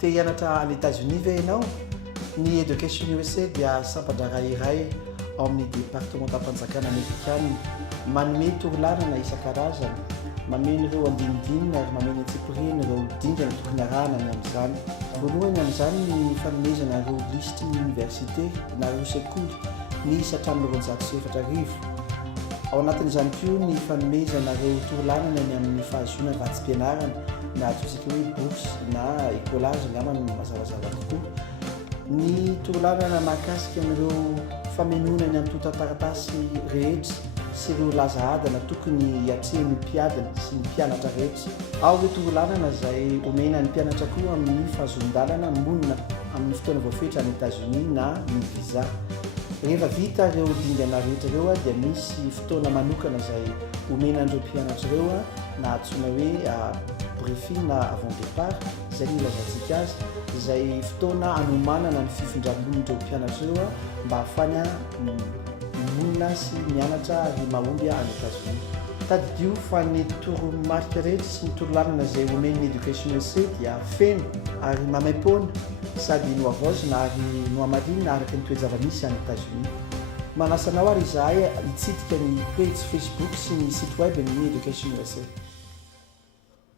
te hianatra any États-Unis ve ianao? Ny Education USA dia sampandrara iray ao amin'ny départementam-panjakana amerikana manome torolanana isan-karazany, mameno ireo andinidinina ary mameno antsipirina ireo dingana tokony arahana ny amin'izany. Voalohany amin'izany ny fanomezana ireo listy ny université na ireo sekoly miisa hatramin'ny 204,000. Ao anatin'izany koa ny fanomezana ireo torolanana ny amin'ny fahazona vatsim-pianarana na atosika hoe bourse na écolage angambany mazavazava tokoa. Ny torolanana mahakasika amin'ireo famenonany amin'ny tontan-taratasy rehetra sy ireo laza adana tokony hiatrehan'ny mpiadana sy ny mpianatra rehetra. Ao ireo torolanana izay omena ny mpianatra koa amin'ny fahazon-dalana monina amin'ny fotoana voafetra any États-Unis na ny visa. Rehefa vita ireo dingana rehetra ireo dia misy fotoana manokana izay omenan'ireo mpianatra ireo na antsoina hoe briefing na avant départ izay ny ilazantsika azy, izay fotoana anomanana ny fifindrammon'ireo mpianatra ireo mba ahafanya monina sy mianatra ary mahomby any États-Unis. Tadidio fa ny toromarika rehetra sy ny torolanana izay omen'ny Education USA dia feno ary mamaim-poana sady noavaozina ary nohamarinina araka ny toe-java-misy any États-Unis. Manasanao ary izahay hitsidika ny page Facebook sy ny site web ny Education USA.